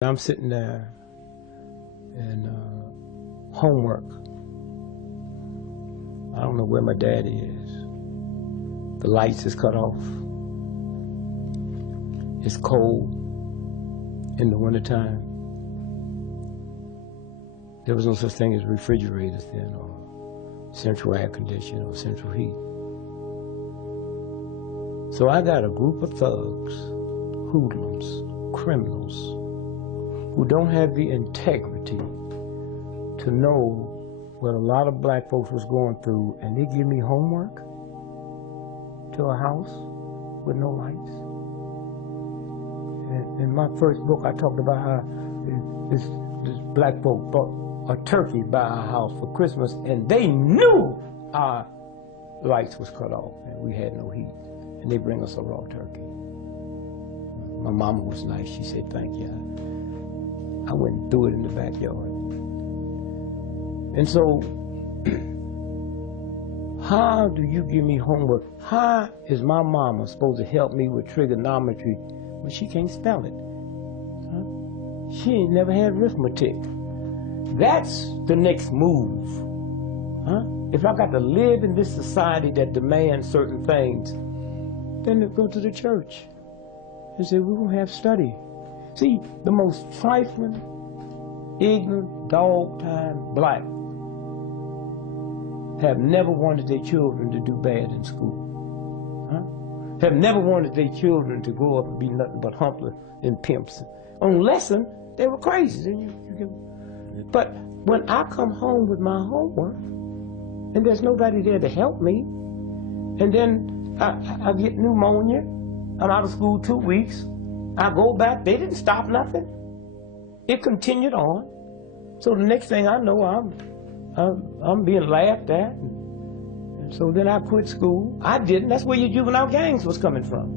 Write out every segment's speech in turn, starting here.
I'm sitting there and homework. I don't know where my daddy is. The lights is cut off. It's cold in the wintertime. There was no such thing as refrigerators then, or central air conditioning, or central heat. So I got a group of thugs, hoodlums, criminals, who don't have the integrity to know what a lot of black folks was going through, and they give me homework to a house with no lights. And in my first book, I talked about how this black folk bought a turkey by our house for Christmas, and they knew our lights was cut off and we had no heat, and they bring us a raw turkey. My mama was nice. She said, "Thank you." I went and threw it in the backyard. And so, how do you give me homework? How is my mama supposed to help me with trigonometry when she can't spell it? Huh? She ain't never had arithmetic. That's the next move. Huh? If I got to live in this society that demands certain things, then they go to the church and say, "We won't have study." See, the most trifling, ignorant, dog-tired black have never wanted their children to do bad in school. Huh? Have never wanted their children to grow up and be nothing but humblers and pimps. On lesson, they were crazy. But when I come home with my homework, and there's nobody there to help me, and then I get pneumonia, I'm out of school 2 weeks, I go back, they didn't stop nothing. It continued on. So the next thing I know, I'm being laughed at. And so then I quit school. I didn't. That's where your juvenile gangs was coming from.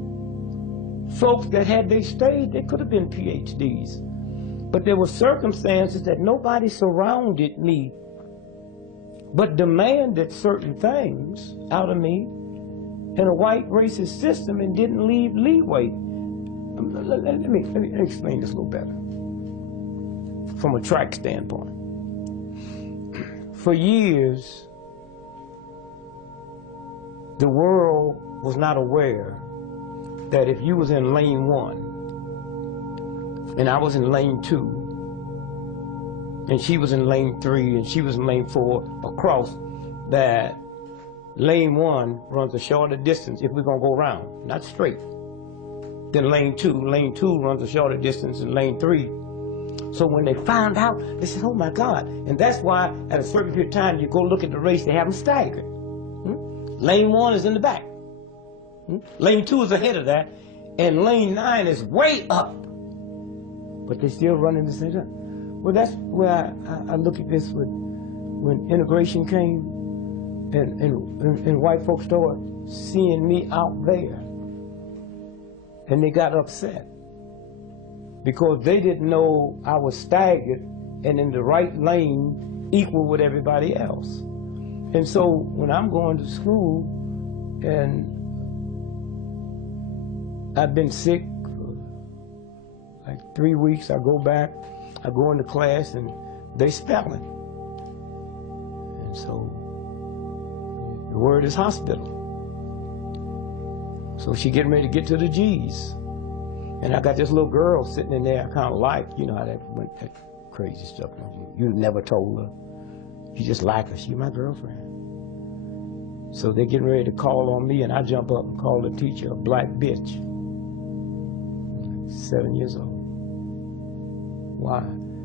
Folks that had they stayed, they could have been PhDs. But there were circumstances that nobody surrounded me but demanded certain things out of me in a white racist system and didn't leave leeway. Let me explain this a little better from a track standpoint. For years, the world was not aware that if you was in lane 1 and I was in lane 2 and she was in lane 3 and she was in lane 4 across, that lane 1 runs a shorter distance if we're going to go around, not straight. Then lane 2 runs a shorter distance than lane 3. So when they found out, they said, "Oh my God." And that's why at a certain period of time, you go look at the race, they have them staggered. Lane 1 is in the back. Lane 2 is ahead of that. And lane 9 is way up. But they're still running the same time. Well, that's where I look at this when integration came and white folks started seeing me out there. And they got upset because they didn't know I was staggered and in the right lane equal with everybody else. And so when I'm going to school and I've been sick for like 3 weeks, I go back, I go into class and they spelling. And so the word is hospital. So she getting ready to get to the G's. And I got this little girl sitting in there I kind of like, you know how that went, that crazy stuff. You never told her. You just like her. She's my girlfriend. So they're getting ready to call on me and I jump up and call the teacher a black bitch. 7 years old. Why?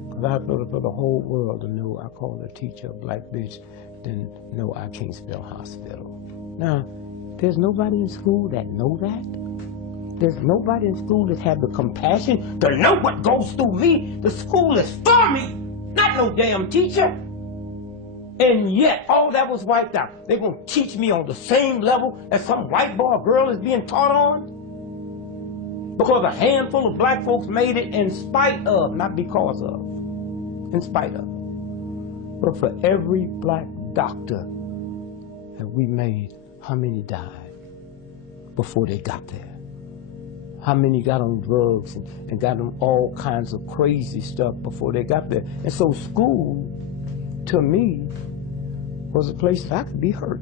Because I thought for the whole world to know I call the teacher a black bitch, then no, I can't spell hospital. Now, there's nobody in school that know that. There's nobody in school that have the compassion to know what goes through me. The school is for me, not no damn teacher. And yet, all that was wiped out. They're going to teach me on the same level as some white boy or girl is being taught on? Because a handful of black folks made it in spite of, not because of, in spite of. But for every black doctor that we made, how many died before they got there? How many got on drugs and got on all kinds of crazy stuff before they got there? And so school, to me, was a place that I could be hurt.